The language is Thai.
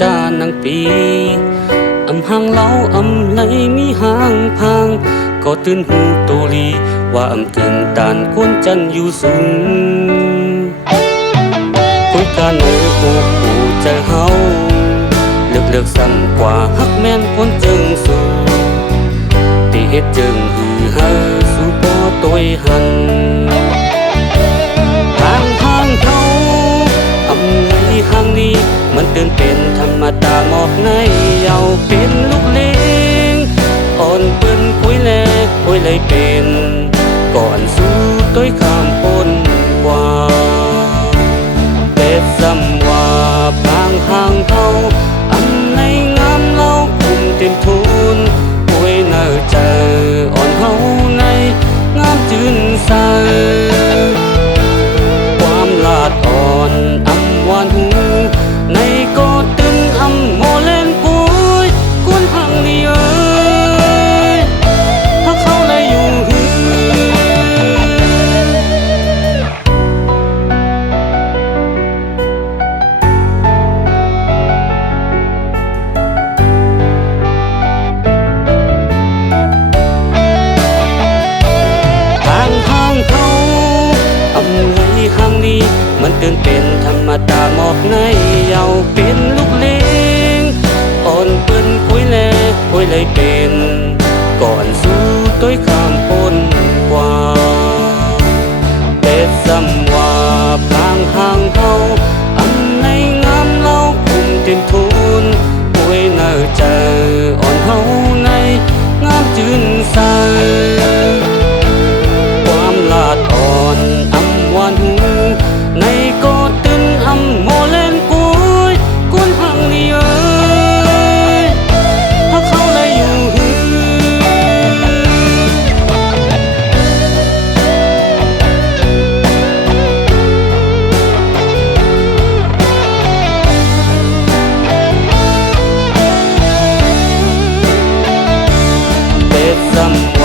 จานังปีอำหางเล้าอำไหลมีหางพางก็ตื่นหูโตลีว่าอำตื่นตานกวนจันอยู่สูงคุยกันเนื้อปูปูใจเฮาเลือกสั่นกว่าฮักแม่นคนจึงสู่ที่เฮ็ดจึงหือเฮาสู่ปอตัวหันทางเขาอำไหลหางนี้มันตื่นเป็นธรรมดาหมอกในเยาเป็นลูกเลี้ยงอ่อนเปิ้นคุยเลยเป็นก่อนสู้ต้อยข้ามปนกว่าเป็ดซ้ำว่าพลางห่างเขาอำในงามเล่าคุมเต็มทุนคุยเนอเจออ่อนเฮาในงามจืนใสความลาดอ่อนอำวานหูในก็ตึงอำโมเลนปุยกวนหังนี่เอ้ยถ้าเขาเลยอยู่หือทางเขาอำไหลหางนี้มันตื่นเป็นธรรมดาหมอกในเยาเป็นลูกเลี้ยงอ่อนเปิ้นคุยเลยเป็นก่อนสู้ต้อยข้ามปนกว่าเป็ดซ้ำว่าพลางห่างเขาอำในงามเล่าคุมเต็มทุนคุยเนอเจออ่อนเฮาในงามจืนใสความลาดอ่อนอำวานหูในก็ตึงอำโมเลนกุยกวนหังนี่เอ้ยถ้าเขาเลยอยู่หือเป็ดซ้ำ